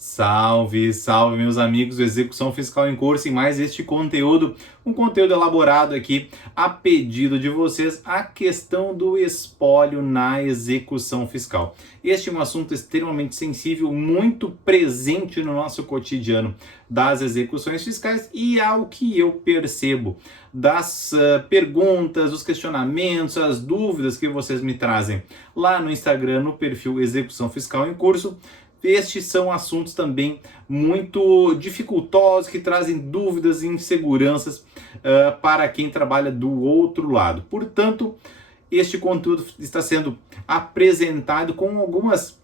Salve, salve meus amigos do Execução Fiscal em Curso e mais este conteúdo, um conteúdo elaborado aqui a pedido de vocês, a questão do espólio na execução fiscal. Este é um assunto extremamente sensível, muito presente no nosso cotidiano das execuções fiscais e ao que eu percebo das perguntas, os questionamentos, as dúvidas que vocês me trazem lá no Instagram, no perfil Execução Fiscal em Curso. Estes são assuntos também muito dificultosos, que trazem dúvidas e inseguranças para quem trabalha do outro lado. Portanto, este conteúdo está sendo apresentado com algumas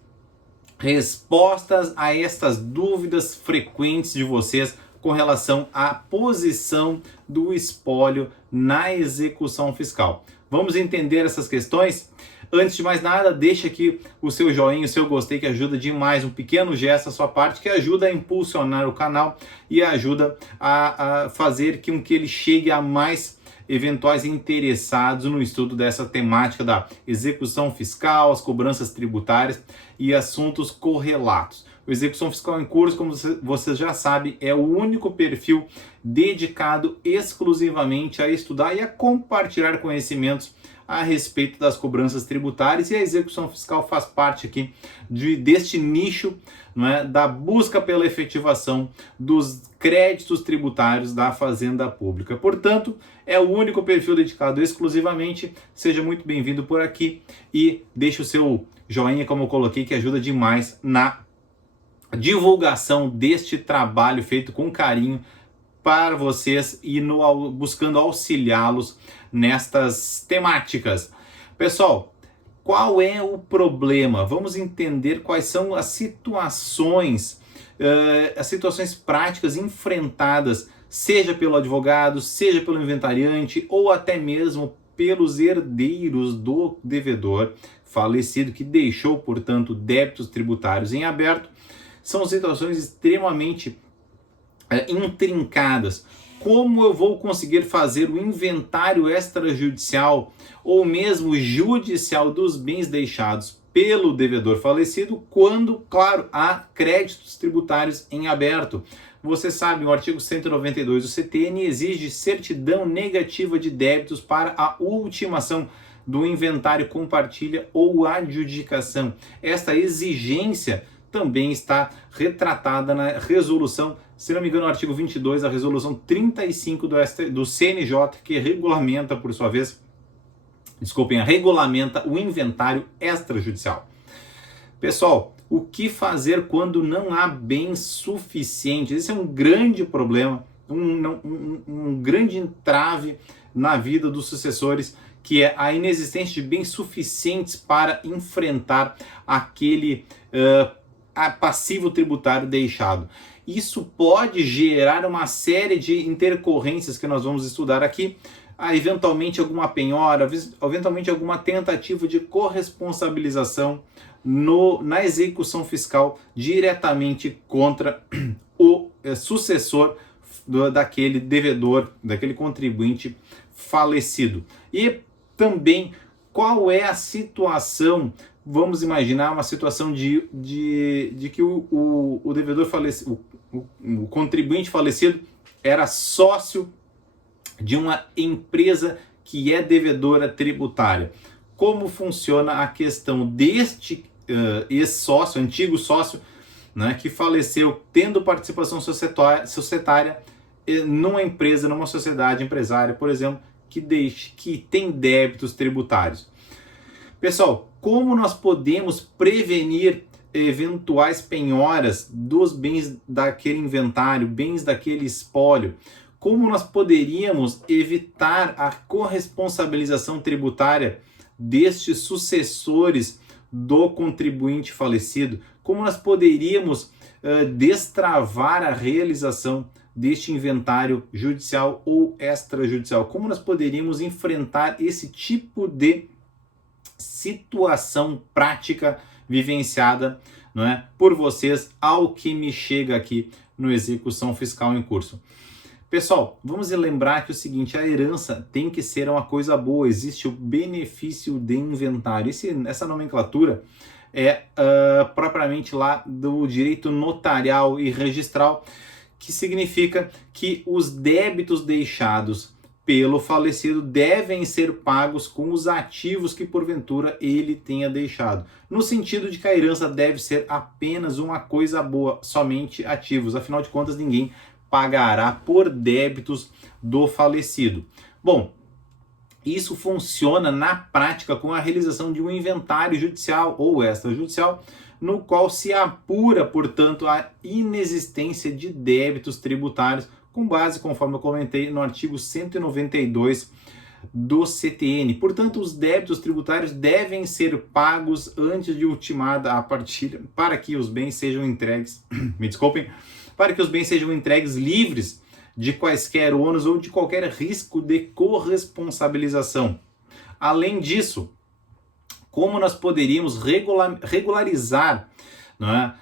respostas a estas dúvidas frequentes de vocês com relação à posição do espólio na execução fiscal. Vamos entender essas questões? Antes de mais nada, deixa aqui o seu joinha, o seu gostei, que ajuda demais, um pequeno gesto da sua parte, que ajuda a impulsionar o canal e ajuda a fazer com que ele chegue a mais eventuais interessados no estudo dessa temática da execução fiscal, as cobranças tributárias e assuntos correlatos. O Execução Fiscal em Curso, como você já sabe, é o único perfil dedicado exclusivamente a estudar e a compartilhar conhecimentos a respeito das cobranças tributárias, e a execução fiscal faz parte aqui deste nicho, não é, da busca pela efetivação dos créditos tributários da Fazenda Pública. Portanto, é o único perfil dedicado exclusivamente. Seja muito bem-vindo por aqui e deixe o seu joinha, como eu coloquei, que ajuda demais na divulgação deste trabalho feito com carinho para vocês e buscando auxiliá-los nestas temáticas. Pessoal, qual é o problema? Vamos entender quais são as situações práticas enfrentadas, seja pelo advogado, seja pelo inventariante ou até mesmo pelos herdeiros do devedor falecido que deixou, portanto, débitos tributários em aberto. São situações extremamente intrincadas. Como eu vou conseguir fazer o inventário extrajudicial ou mesmo judicial dos bens deixados pelo devedor falecido quando, claro, há créditos tributários em aberto? Você sabe, o artigo 192 do CTN exige certidão negativa de débitos para a ultimação do inventário compartilha ou adjudicação. Esta exigência também está retratada na resolução, se não me engano, no artigo 22, a resolução 35 do CNJ, que regulamenta, por sua vez, regulamenta o inventário extrajudicial. Pessoal, o que fazer quando não há bens suficientes? Esse é um grande problema, um grande entrave na vida dos sucessores, que é a inexistência de bens suficientes para enfrentar aquele passivo tributário deixado. Isso pode gerar uma série de intercorrências que nós vamos estudar aqui, eventualmente alguma penhora, eventualmente alguma tentativa de corresponsabilização na execução fiscal diretamente contra o sucessor daquele devedor, daquele contribuinte falecido. E também qual é a situação. Vamos imaginar uma situação de que o devedor falecido, o contribuinte falecido era sócio de uma empresa que é devedora tributária. Como funciona a questão deste ex-sócio, antigo sócio, né, que faleceu tendo participação societária numa empresa, numa sociedade empresária, por exemplo, que tem débitos tributários? Pessoal, como nós podemos prevenir eventuais penhoras dos bens daquele inventário, bens daquele espólio? Como nós poderíamos evitar a corresponsabilização tributária destes sucessores do contribuinte falecido? Como nós poderíamos destravar a realização deste inventário judicial ou extrajudicial? Como nós poderíamos enfrentar esse tipo de situação prática vivenciada, não é, por vocês ao que me chega aqui no Execução Fiscal em Curso? Pessoal, vamos lembrar que o seguinte, a herança tem que ser uma coisa boa, existe o benefício de inventário. Essa nomenclatura é propriamente lá do direito notarial e registral, que significa que os débitos deixados pelo falecido devem ser pagos com os ativos que porventura ele tenha deixado. No sentido de que a herança deve ser apenas uma coisa boa, somente ativos. Afinal de contas, ninguém pagará por débitos do falecido. Bom, isso funciona na prática com a realização de um inventário judicial ou extrajudicial, no qual se apura, portanto, a inexistência de débitos tributários, com base, conforme eu comentei, no artigo 192 do CTN. Portanto, os débitos tributários devem ser pagos antes de ultimada a partilha, para que os bens sejam entregues, me desculpem, para que os bens sejam entregues livres de quaisquer ônus ou de qualquer risco de corresponsabilização. Além disso, como nós poderíamos regularizar, não é,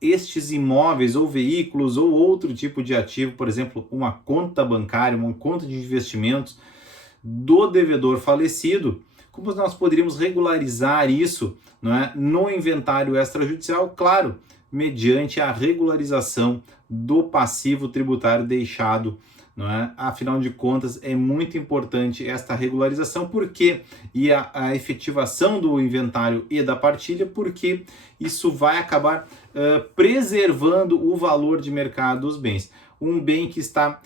estes imóveis ou veículos ou outro tipo de ativo, por exemplo, uma conta bancária, uma conta de investimentos do devedor falecido, como nós poderíamos regularizar isso, não é, no inventário extrajudicial? Claro, mediante a regularização do passivo tributário deixado, não é? Afinal de contas, é muito importante esta regularização, porque e a efetivação do inventário e da partilha, porque isso vai acabar preservando o valor de mercado dos bens. Um bem que está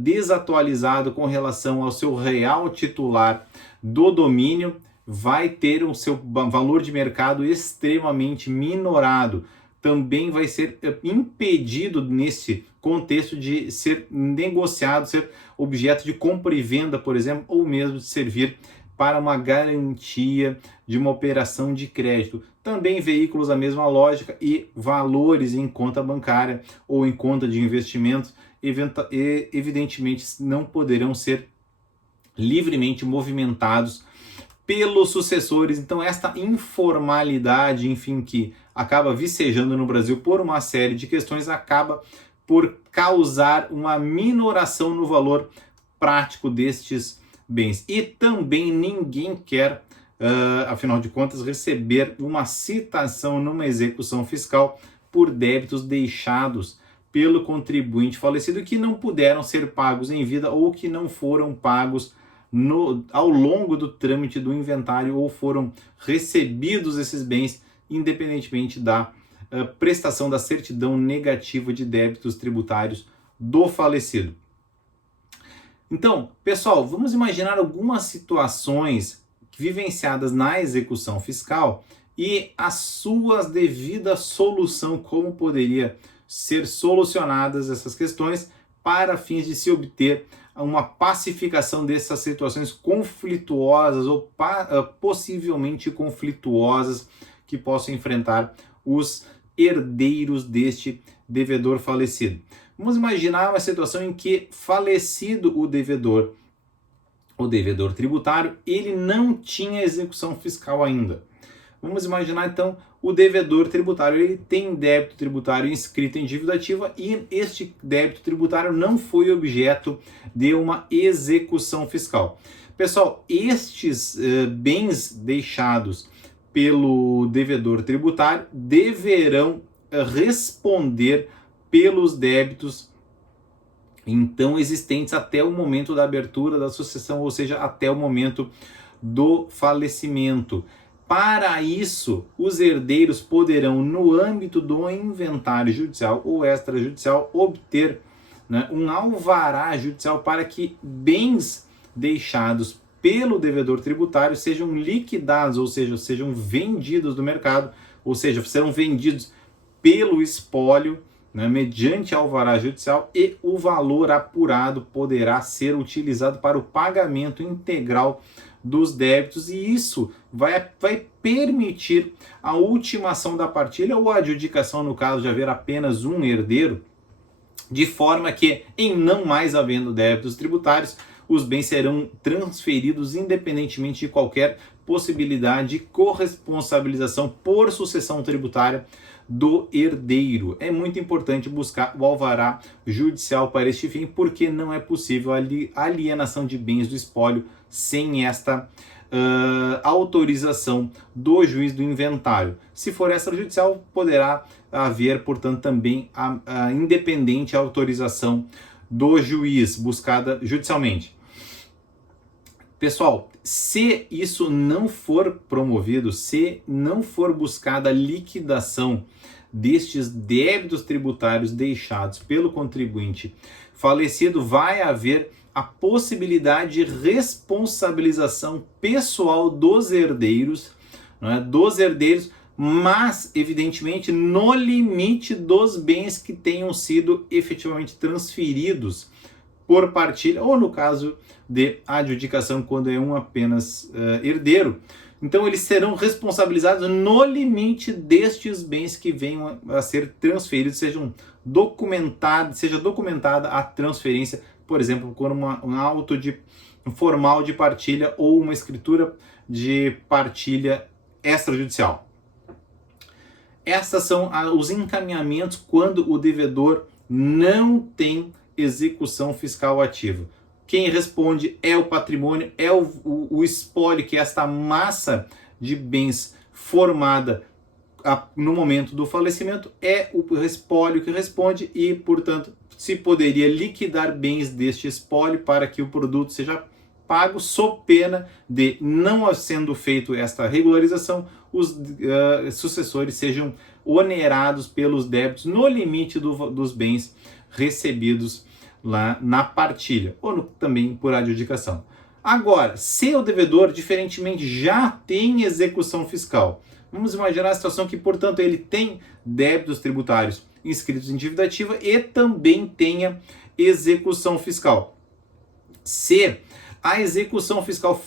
desatualizado com relação ao seu real titular do domínio vai ter o seu valor de mercado extremamente minorado. Também vai ser impedido nesse contexto de ser negociado, ser objeto de compra e venda, por exemplo, ou mesmo de servir para uma garantia de uma operação de crédito. Também veículos a mesma lógica e valores em conta bancária ou em conta de investimentos, evidentemente não poderão ser livremente movimentados pelos sucessores. Então esta informalidade, enfim, que acaba vicejando no Brasil por uma série de questões, acaba por causar uma minoração no valor prático destes bens. E também ninguém quer, afinal de contas, receber uma citação numa execução fiscal por débitos deixados pelo contribuinte falecido que não puderam ser pagos em vida ou que não foram pagos ao longo do trâmite do inventário ou foram recebidos esses bens independentemente da prestação da certidão negativa de débitos tributários do falecido. Então, pessoal, vamos imaginar algumas situações vivenciadas na execução fiscal e a sua devida solução, como poderia ser solucionadas essas questões para fins de se obter uma pacificação dessas situações conflituosas ou possivelmente conflituosas que possam enfrentar os herdeiros deste devedor falecido. Vamos imaginar uma situação em que, falecido o devedor tributário, ele não tinha execução fiscal ainda. Vamos imaginar então o devedor tributário, ele tem débito tributário inscrito em dívida ativa e este débito tributário não foi objeto de uma execução fiscal. Pessoal, estes bens deixados pelo devedor tributário deverão responder pelos débitos então existentes até o momento da abertura da sucessão, ou seja, até o momento do falecimento. Para isso, os herdeiros poderão, no âmbito do inventário judicial ou extrajudicial, obter, né, um alvará judicial para que bens deixados pelo devedor tributário sejam liquidados, ou seja, sejam vendidos do mercado, ou seja, serão vendidos pelo espólio, né, mediante alvará judicial, e o valor apurado poderá ser utilizado para o pagamento integral dos débitos, e isso vai permitir a ultimação da partilha ou a adjudicação no caso de haver apenas um herdeiro, de forma que, em não mais havendo débitos tributários, os bens serão transferidos independentemente de qualquer possibilidade de corresponsabilização por sucessão tributária do herdeiro. É muito importante buscar o alvará judicial para este fim, porque não é possível a alienação de bens do espólio sem esta autorização do juiz do inventário. Se for extrajudicial, poderá haver, portanto, também a independente autorização do juiz, buscada judicialmente. Pessoal, se isso não for promovido, se não for buscada a liquidação destes débitos tributários deixados pelo contribuinte falecido, vai haver a possibilidade de responsabilização pessoal dos herdeiros, né, mas, evidentemente, no limite dos bens que tenham sido efetivamente transferidos por partilha, ou no caso de adjudicação, quando é um apenas herdeiro. Então, eles serão responsabilizados no limite destes bens que venham a ser transferidos, seja documentada a transferência, por exemplo, por um auto formal de partilha ou uma escritura de partilha extrajudicial. Esses são os encaminhamentos quando o devedor não tem execução fiscal ativa. Quem responde é o patrimônio, é o espólio, que é esta massa de bens formada no momento do falecimento, é o espólio que responde e, portanto, se poderia liquidar bens deste espólio para que o produto seja pago, sob pena de, não sendo feito esta regularização, os sucessores sejam onerados pelos débitos no limite dos bens recebidos lá na partilha, ou também por adjudicação. Agora, se o devedor, diferentemente, já tem execução fiscal, vamos imaginar a situação que, portanto, ele tem débitos tributários inscritos em dívida ativa e também tenha execução fiscal. Se a execução fiscal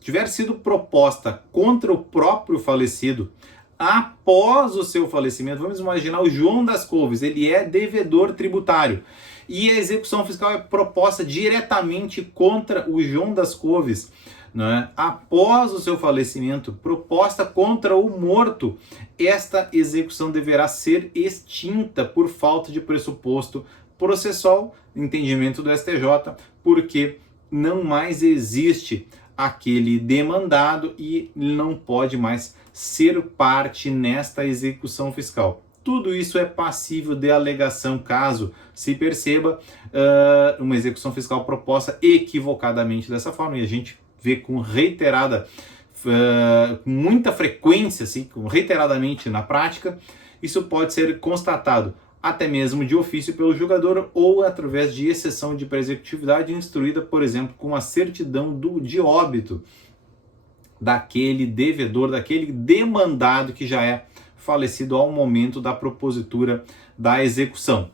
tiver sido proposta contra o próprio falecido após o seu falecimento, vamos imaginar o João das Couves, ele é devedor tributário e a execução fiscal é proposta diretamente contra o João das Couves, né? Após o seu falecimento, proposta contra o morto, esta execução deverá ser extinta por falta de pressuposto processual, entendimento do STJ, porque não mais existe aquele demandado e não pode mais ser parte nesta execução fiscal. Tudo isso é passível de alegação caso se perceba uma execução fiscal proposta equivocadamente dessa forma, e a gente vê com muita frequência, assim, reiteradamente na prática. Isso pode ser constatado até mesmo de ofício pelo julgador ou através de exceção de pré-executividade instruída, por exemplo, com a certidão de óbito daquele devedor, daquele demandado que já é falecido ao momento da propositura da execução.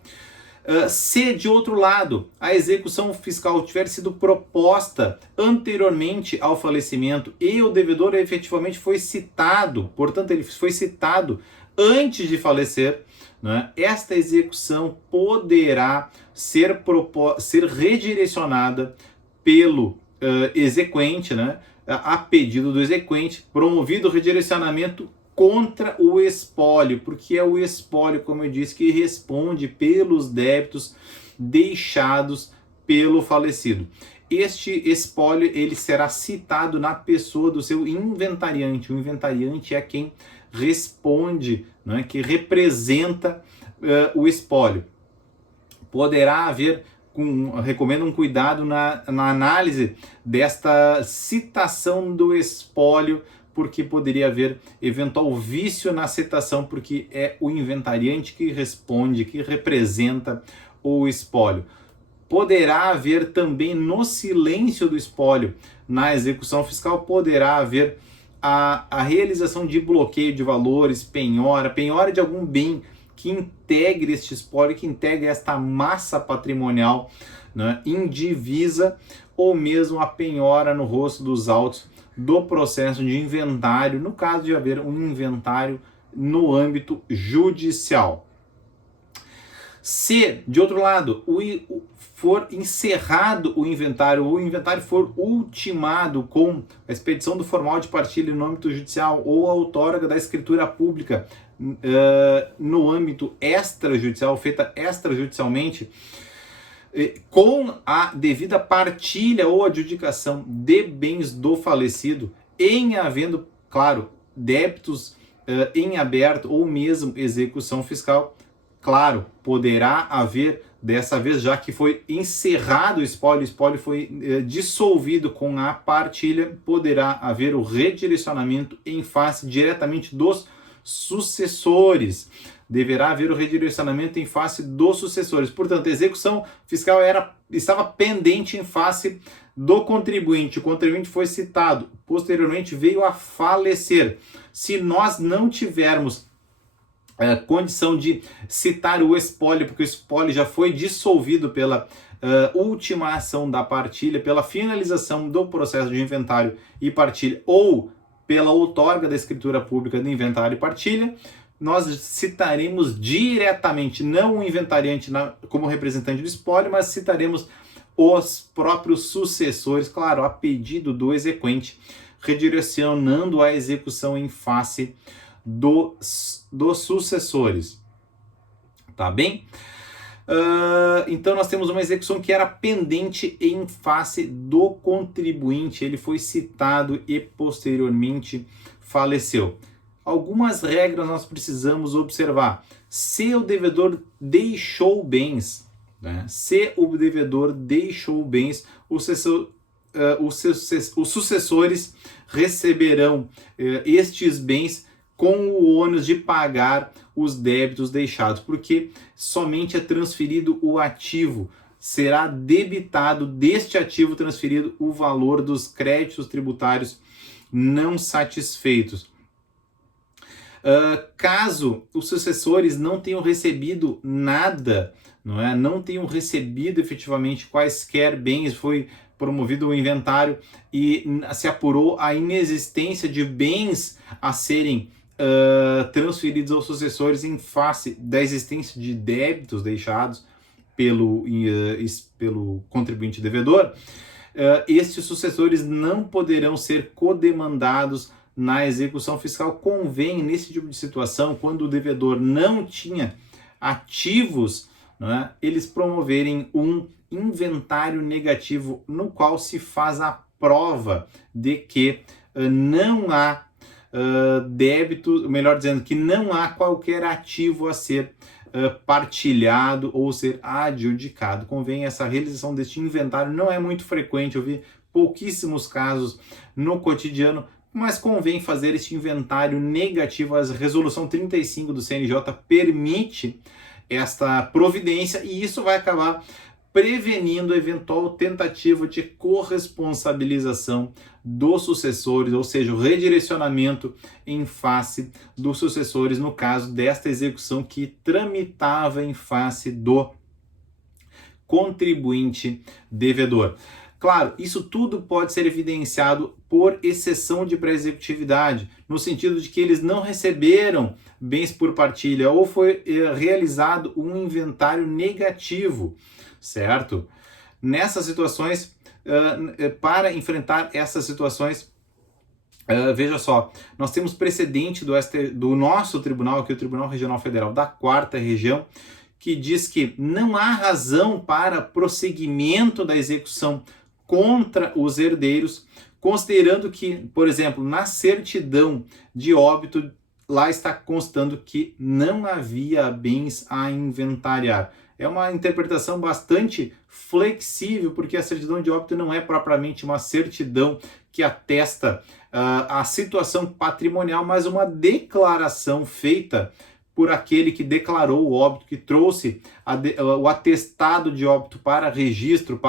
Se, de outro lado, a execução fiscal tiver sido proposta anteriormente ao falecimento e o devedor efetivamente foi citado, portanto, ele foi citado antes de falecer, né, esta execução poderá ser redirecionada pelo exequente, né, a pedido do exequente, promovido o redirecionamento contra o espólio, porque é o espólio, como eu disse, que responde pelos débitos deixados pelo falecido. Este espólio ele será citado na pessoa do seu inventariante. O inventariante é quem responde, né, que representa o espólio. Poderá haver, recomendo um cuidado na análise desta citação do espólio, porque poderia haver eventual vício na citação, porque é o inventariante que responde, que representa o espólio. Poderá haver também no silêncio do espólio, na execução fiscal, poderá haver a realização de bloqueio de valores, penhora de algum bem que integre este espólio, que integre esta massa patrimonial, né, indivisa, ou mesmo a penhora no rosto dos autos do processo de inventário, no caso de haver um inventário no âmbito judicial. Se, de outro lado, for encerrado o inventário for ultimado com a expedição do formal de partilha no âmbito judicial ou a outorga da escritura pública no âmbito extrajudicial, feita extrajudicialmente, com a devida partilha ou adjudicação de bens do falecido, em havendo, claro, débitos em aberto ou mesmo execução fiscal, claro, poderá haver, dessa vez, já que foi encerrado o espólio foi dissolvido com a partilha, poderá haver o redirecionamento em face diretamente dos sucessores. Deverá haver o redirecionamento em face dos sucessores. Portanto, a execução fiscal estava pendente em face do contribuinte. O contribuinte foi citado, posteriormente veio a falecer. Se nós não tivermos condição de citar o espólio, porque o espólio já foi dissolvido pela última ação da partilha, pela finalização do processo de inventário e partilha, ou pela outorga da escritura pública de inventário e partilha, nós citaremos diretamente, não o inventariante como representante do espólio, mas citaremos os próprios sucessores, claro, a pedido do exequente, redirecionando a execução em face dos sucessores. Tá bem? Então nós temos uma execução que era pendente em face do contribuinte, ele foi citado e posteriormente faleceu. Algumas regras nós precisamos observar. Se o devedor deixou bens, né? Se o devedor deixou bens, os sucessores receberão estes bens com o ônus de pagar os débitos deixados, porque somente é transferido o ativo, será debitado deste ativo transferido o valor dos créditos tributários não satisfeitos. Caso os sucessores não tenham recebido nada, não tenham recebido efetivamente quaisquer bens, foi promovido o inventário e se apurou a inexistência de bens a serem transferidos aos sucessores em face da existência de débitos deixados pelo contribuinte devedor, estes sucessores não poderão ser codemandados na execução fiscal. Convém, nesse tipo de situação, quando o devedor não tinha ativos, eles promoverem um inventário negativo no qual se faz a prova de que não há débito, melhor dizendo, que não há qualquer ativo a ser partilhado ou ser adjudicado. Convém essa realização deste inventário, não é muito frequente, eu vi pouquíssimos casos no cotidiano, mas convém fazer este inventário negativo. A resolução 35 do CNJ permite esta providência e isso vai acabar prevenindo eventual tentativa de corresponsabilização dos sucessores, ou seja, o redirecionamento em face dos sucessores no caso desta execução que tramitava em face do contribuinte devedor. Claro, isso tudo pode ser evidenciado por exceção de pré-executividade, no sentido de que eles não receberam bens por partilha ou foi realizado um inventário negativo, certo? Nessas situações, para enfrentar essas situações, veja só, nós temos precedente do nosso tribunal, que é o Tribunal Regional Federal da 4ª Região, que diz que não há razão para prosseguimento da execução contra os herdeiros, considerando que, por exemplo, na certidão de óbito, lá está constando que não havia bens a inventariar. É uma interpretação bastante flexível, porque a certidão de óbito não é propriamente uma certidão que atesta a situação patrimonial, mas uma declaração feita por aquele que declarou o óbito, que trouxe o atestado de óbito para registro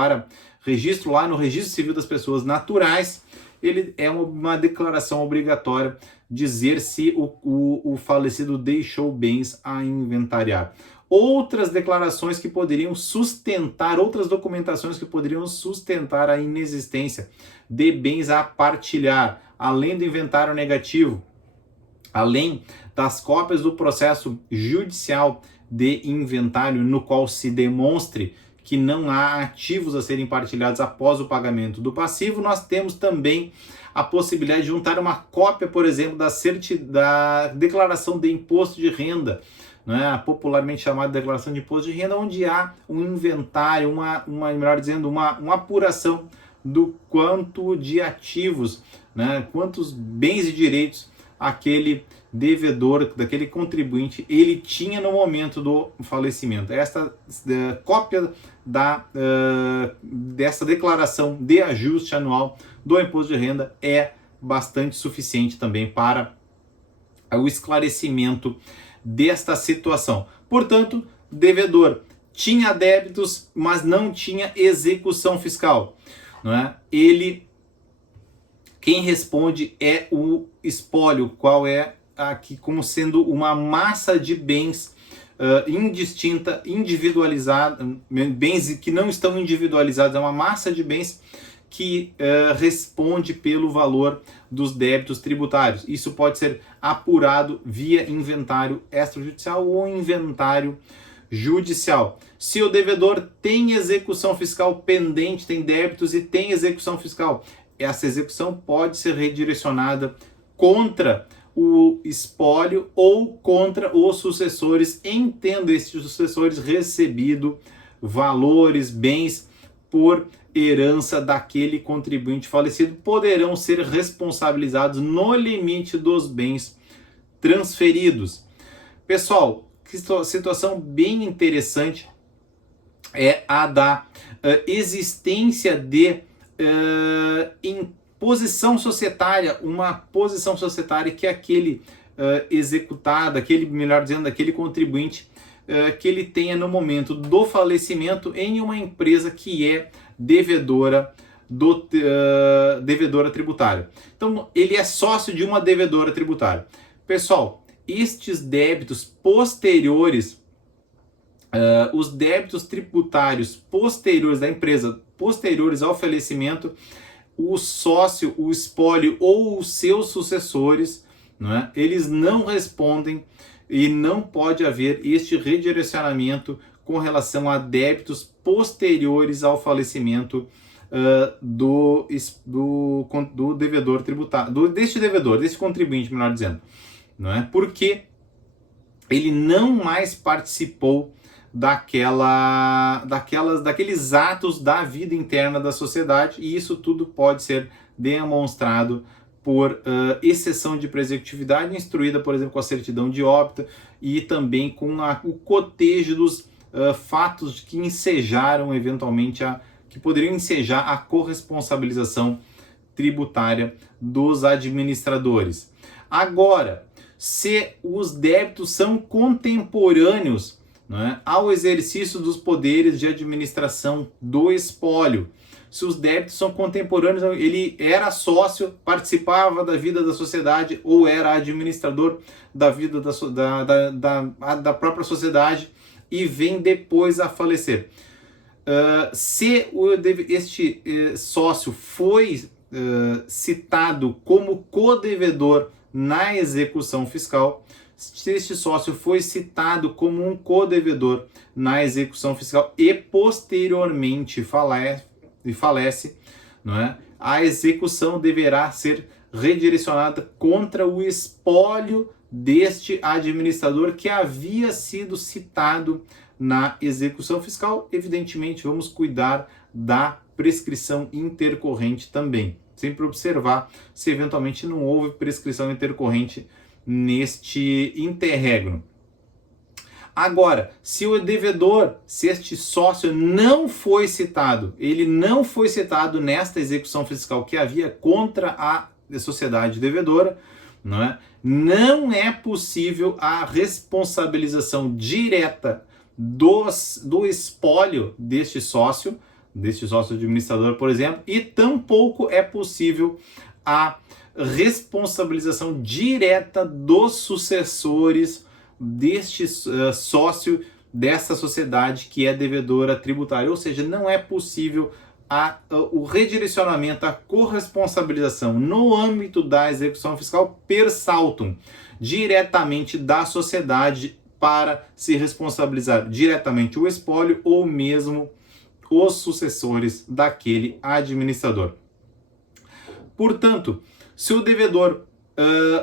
lá no Registro Civil das Pessoas Naturais. Ele é uma declaração obrigatória, dizer se o falecido deixou bens a inventariar. Outras declarações que poderiam sustentar, outras documentações que poderiam sustentar a inexistência de bens a partilhar, além do inventário negativo, além das cópias do processo judicial de inventário, no qual se demonstre que não há ativos a serem partilhados após o pagamento do passivo, nós temos também a possibilidade de juntar uma cópia, por exemplo, da declaração de imposto de renda, né, popularmente chamada declaração de imposto de renda, onde há um inventário, melhor dizendo, uma apuração do quanto de ativos, né, quantos bens e direitos aquele devedor, daquele contribuinte, ele tinha no momento do falecimento. Esta cópia dessa declaração de ajuste anual do imposto de renda é bastante suficiente também para o esclarecimento desta situação. Portanto, devedor tinha débitos, mas não tinha execução fiscal, não é? Quem responde é o espólio, qual é aqui como sendo uma massa de bens indistinta, individualizada, bens que não estão individualizados, é uma massa de bens que responde pelo valor dos débitos tributários. Isso pode ser apurado via inventário extrajudicial ou inventário judicial. Se o devedor tem execução fiscal pendente, tem débitos e tem execução fiscal, essa execução pode ser redirecionada contra o espólio ou contra os sucessores, entendo esses sucessores recebido valores, bens por herança daquele contribuinte falecido, poderão ser responsabilizados no limite dos bens transferidos. Pessoal, que situação bem interessante é a da existência de imposição societária, uma posição societária que aquele executado, melhor dizendo, aquele contribuinte que ele tenha no momento do falecimento em uma empresa que é devedora tributária. Então, ele é sócio de uma devedora tributária. Pessoal, estes débitos posteriores, os débitos tributários posteriores da empresa, posteriores ao falecimento, o sócio, o espólio ou os seus sucessores, não é? Eles não respondem e não pode haver este redirecionamento com relação a débitos posteriores ao falecimento do devedor tributário, deste contribuinte, melhor dizendo, não é? Porque ele não mais participou daqueles atos da vida interna da sociedade, e isso tudo pode ser demonstrado por exceção de presecutividade instruída, por exemplo, com a certidão de óbito e também com o cotejo dos fatos que ensejaram eventualmente que poderiam ensejar a corresponsabilização tributária dos administradores. Agora, se os débitos são contemporâneos, né, ao exercício dos poderes de administração do espólio, se os débitos são contemporâneos, ele era sócio, participava da vida da sociedade ou era administrador da vida da própria sociedade e vem depois a falecer. Se este sócio foi citado como codevedor na execução fiscal, se este sócio foi citado como um codevedor na execução fiscal e posteriormente falece, não é? A execução deverá ser redirecionada contra o espólio deste administrador que havia sido citado na execução fiscal. Evidentemente, vamos cuidar da prescrição intercorrente também. Sempre observar se eventualmente não houve prescrição intercorrente neste interregno. Agora, se o devedor, se este sócio não foi citado, ele não foi citado nesta execução fiscal que havia contra a sociedade devedora, não é possível a responsabilização direta do espólio deste sócio administrador, por exemplo, e tampouco é possível a responsabilização direta dos sucessores deste sócio dessa sociedade que é devedora tributária, ou seja, não é possível o redirecionamento, a corresponsabilização no âmbito da execução fiscal per saltum, diretamente da sociedade para se responsabilizar diretamente o espólio ou mesmo os sucessores daquele administrador. Portanto, se o devedor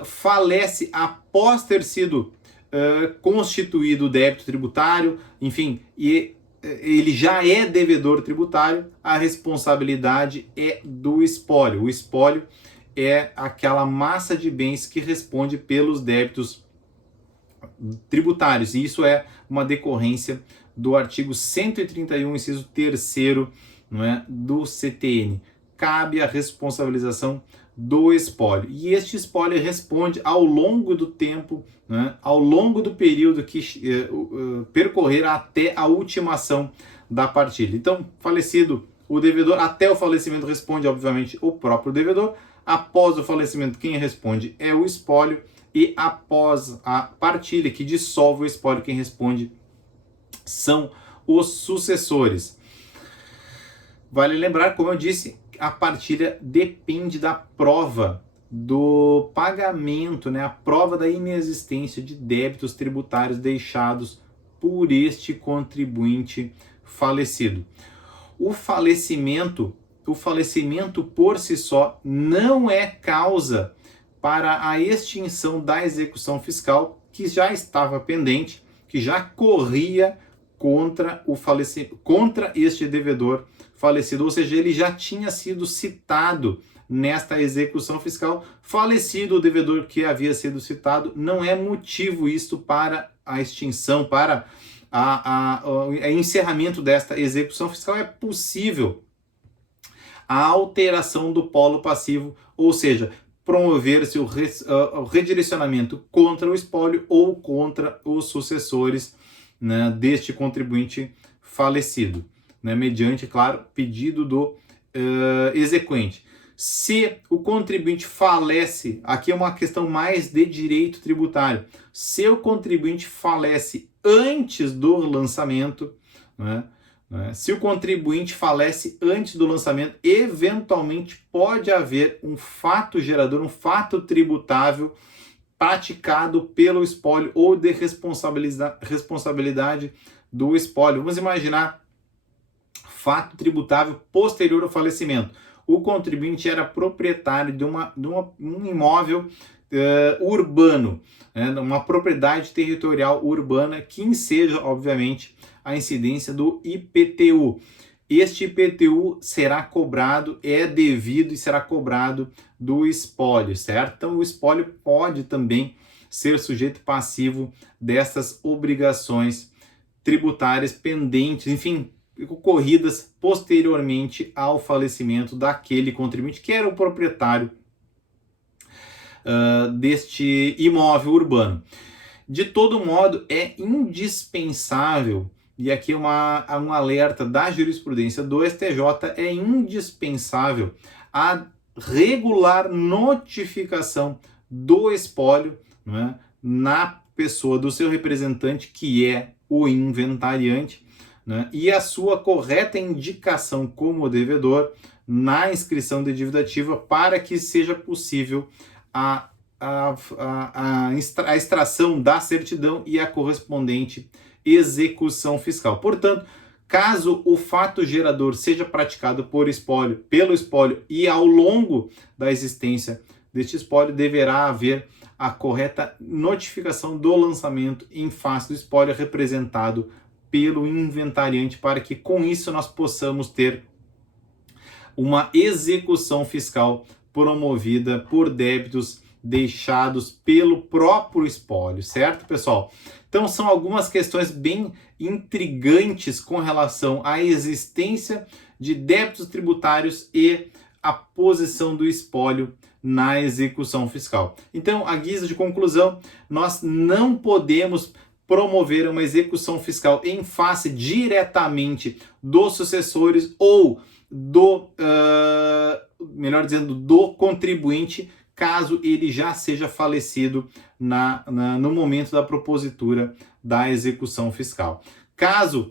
falece após ter sido constituído o débito tributário, enfim, e ele já é devedor tributário, a responsabilidade é do espólio. O espólio é aquela massa de bens que responde pelos débitos tributários, e isso é uma decorrência do artigo 131, inciso 3º, não é, do CTN. Cabe a responsabilização do espólio. E este espólio responde ao longo do tempo, né, ao longo do período que percorrer até a ultimação da partilha. Então, falecido o devedor, até o falecimento responde, obviamente, o próprio devedor. Após o falecimento, quem responde é o espólio. E após a partilha, que dissolve o espólio, quem responde são os sucessores. Vale lembrar, como eu disse, a partilha depende da prova do pagamento, né? A prova da inexistência de débitos tributários deixados por este contribuinte falecido. O falecimento por si só não é causa para a extinção da execução fiscal que já estava pendente, que já corria contra este devedor falecido, ou seja, ele já tinha sido citado nesta execução fiscal. Falecido o devedor que havia sido citado, não é motivo isto para a extinção, para o encerramento desta execução fiscal. É possível a alteração do polo passivo, ou seja, promover-se o redirecionamento contra o espólio ou contra os sucessores, né, deste contribuinte falecido, né, mediante, claro, pedido do exequente. Se o contribuinte falece, aqui é uma questão mais de direito tributário, se o contribuinte falece antes do lançamento, né, se o contribuinte falece antes do lançamento, eventualmente pode haver um fato gerador, um fato tributável praticado pelo espólio ou de responsabilidade do espólio. Vamos imaginar fato tributável posterior ao falecimento. O contribuinte era proprietário de um imóvel urbano, né, uma propriedade territorial urbana que enseja, obviamente, a incidência do IPTU. Este IPTU será cobrado, é devido e será cobrado do espólio, certo? Então, o espólio pode também ser sujeito passivo dessas obrigações tributárias pendentes, enfim, ocorridas posteriormente ao falecimento daquele contribuinte que era o proprietário deste imóvel urbano. De todo modo, é indispensável, e aqui um alerta da jurisprudência do STJ, é indispensável a regular notificação do espólio, né, na pessoa do seu representante, que é o inventariante, né, e a sua correta indicação como devedor na inscrição de dívida ativa para que seja possível a extração da certidão e a correspondente execução fiscal. Portanto, caso o fato gerador seja praticado pelo espólio e ao longo da existência deste espólio, deverá haver a correta notificação do lançamento em face do espólio representado pelo inventariante, para que com isso nós possamos ter uma execução fiscal promovida por débitos deixados pelo próprio espólio, certo, pessoal? Então são algumas questões bem intrigantes com relação à existência de débitos tributários e a posição do espólio na execução fiscal. Então, à guisa de conclusão, nós não podemos promover uma execução fiscal em face diretamente dos sucessores ou melhor dizendo, do contribuinte, caso ele já seja falecido no momento da propositura da execução fiscal. Caso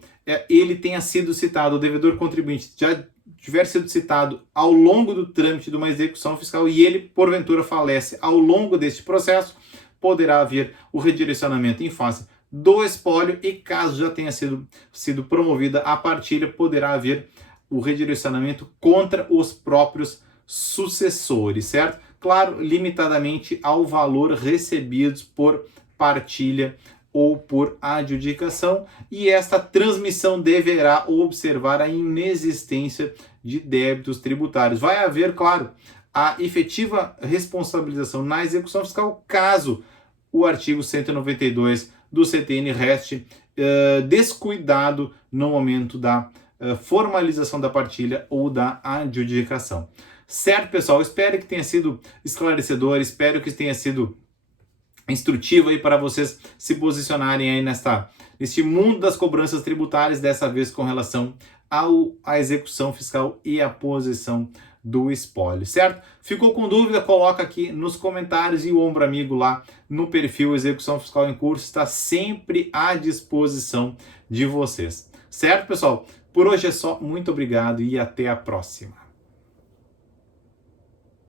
ele tenha sido citado, o devedor contribuinte já tiver sido citado ao longo do trâmite de uma execução fiscal e ele, porventura, falece ao longo deste processo, poderá haver o redirecionamento em face do espólio e, caso já tenha sido promovida a partilha, poderá haver o redirecionamento contra os próprios sucessores, certo? Claro, limitadamente ao valor recebidos por partilha ou por adjudicação, e esta transmissão deverá observar a inexistência de débitos tributários. Vai haver, claro, a efetiva responsabilização na execução fiscal caso o artigo 192 do CTN reste descuidado no momento da formalização da partilha ou da adjudicação. Certo, pessoal? Espero que tenha sido esclarecedor, espero que tenha sido instrutivo aí para vocês se posicionarem aí neste mundo das cobranças tributárias, dessa vez com relação à execução fiscal e à posição do espólio, certo? Ficou com dúvida? Coloca aqui nos comentários, e o Ombro Amigo lá no perfil Execução Fiscal em Curso está sempre à disposição de vocês. Certo, pessoal? Por hoje é só. Muito obrigado e até a próxima.